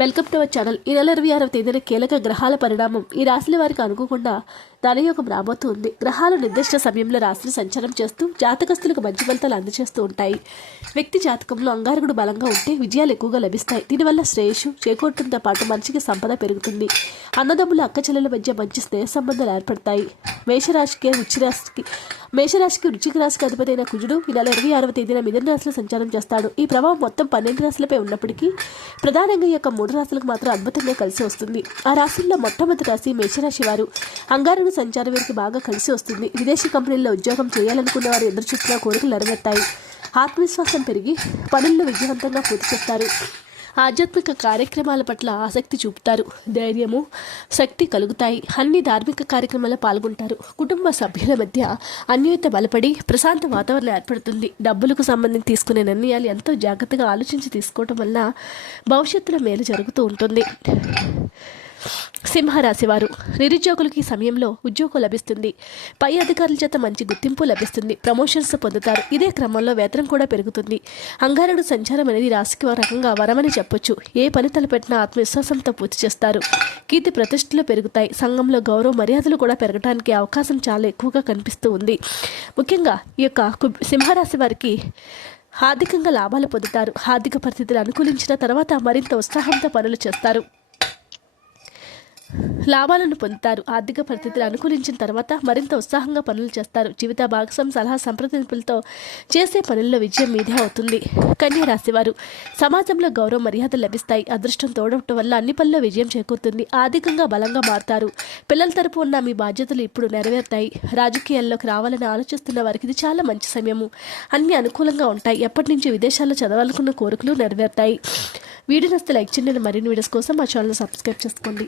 Welcome to our channel. ఈ నెల ఇరవై ఆరవ తేదీన కీలక గ్రహాల పరిణామం. ఈ రాశుల వారికి అనుకోకుండా ధనయోగం రాబోతుంది గ్రహాలు నిర్దిష్ట సమయంలో రాశిని సంచారం చేస్తూ జాతకస్తులకు మంచి ఫలితాలు అందజేస్తూ ఉంటాయి. వ్యక్తి జాతకంలో అంగారకుడు బలంగా ఉంటే విజయాలు ఎక్కువగా లభిస్తాయి. దీనివల్ల శ్రేయస్సు చేకూరటంతో పాటు మనిషికి సంపద పెరుగుతుంది. అన్నదమ్ముల అక్కచెల్లెల మధ్య మంచి స్నేహ సంబంధాలు ఏర్పడతాయి. మేషరాశికి వృశ్చిక మేషరాశికి వృశ్చిక రాశికి అధిపతి అయిన కుజుడు ఈ నెల ఇరవై ఆరవ తేదీన మిథున రాశిలో సంచారం చేస్తాడు. ఈ ప్రభావం మొత్తం పన్నెండు రాశులపై ఉన్నప్పటికీ ప్రధానంగా ఈ యొక్క మూడు రాశులకు మాత్రం అద్భుతంగా కలిసి వస్తుంది. ఆ రాశుల్లో మొట్టమొదటి రాశి మేషరాశి వారు. అంగారుడు సంచారం వీరికి బాగా కలిసి వస్తుంది. విదేశీ కంపెనీల్లో ఉద్యోగం చేయాలనుకున్న వారు ఎదురు చూస్తున్న కోరికలు నెరవేర్తాయి. ఆత్మవిశ్వాసం పెరిగి పనుల్లో విజయవంతంగా పూర్తి చేస్తారు. ఆధ్యాత్మిక కార్యక్రమాల పట్ల ఆసక్తి చూపుతారు. ధైర్యము శక్తి కలుగుతాయి. అన్ని ధార్మిక కార్యక్రమాల్లో పాల్గొంటారు. కుటుంబ సభ్యుల మధ్య అన్యోన్యత బలపడి ప్రశాంత వాతావరణం ఏర్పడుతుంది. డబ్బులకు సంబంధించి తీసుకునే నిర్ణయాలు ఎంతో జాగ్రత్తగా ఆలోచించి తీసుకోవటం వల్ల భవిష్యత్తులో మేలు జరుగుతూ ఉంటుంది. సింహరాశి వారు నిరుద్యోగులకి ఈ సమయంలో ఉద్యోగం లభిస్తుంది. పై అధికారుల చేత మంచి గుర్తింపు లభిస్తుంది. ప్రమోషన్స్ పొందుతారు. ఇదే క్రమంలో వేతనం కూడా పెరుగుతుంది. అంగారుడు సంచారం అనేది రాశికి రకంగా వరమని చెప్పొచ్చు. ఏ పని తలపెట్టినా ఆత్మవిశ్వాసంతో పూర్తి చేస్తారు. కీర్తి ప్రతిష్టలు పెరుగుతాయి. సంఘంలో గౌరవ మర్యాదలు కూడా పెరగడానికి అవకాశం చాలా ఎక్కువగా కనిపిస్తూ ఉంది. ముఖ్యంగా ఈ యొక్క సింహరాశి వారికి ఆర్థికంగా లాభాలు పొందుతారు. ఆర్థిక పరిస్థితులు అనుకూలించిన తర్వాత మరింత ఉత్సాహంతో పనులు చేస్తారు. లాభాలను పొందుతారు. ఆర్థిక పరిస్థితులు అనుకూలించిన తర్వాత మరింత ఉత్సాహంగా పనులు చేస్తారు. జీవిత భాగస్వామి సలహా సంప్రదింపులతో చేసే పనుల్లో విజయం మీదే అవుతుంది. కన్యా రాశివారు సమాజంలో గౌరవ మర్యాదలు లభిస్తాయి. అదృష్టం తోడవటం వల్ల అన్ని పనుల్లో విజయం చేకూరుతుంది. ఆర్థికంగా బలంగా మారుతారు. పిల్లల తరపు ఉన్న మీ బాధ్యతలు ఇప్పుడు నెరవేరుతాయి. రాజకీయాల్లోకి రావాలని ఆలోచిస్తున్న వారికి ఇది చాలా మంచి సమయము. అన్ని అనుకూలంగా ఉంటాయి. ఎప్పటి నుంచి విదేశాల్లో చదవాలనుకున్న కోరికలు నెరవేరుతాయి. వీడియో నస్తే లైక్ చేయండి. మరిన్ని వీడియోస్ కోసం మా ఛానల్ సబ్స్క్రైబ్ చేసుకోండి.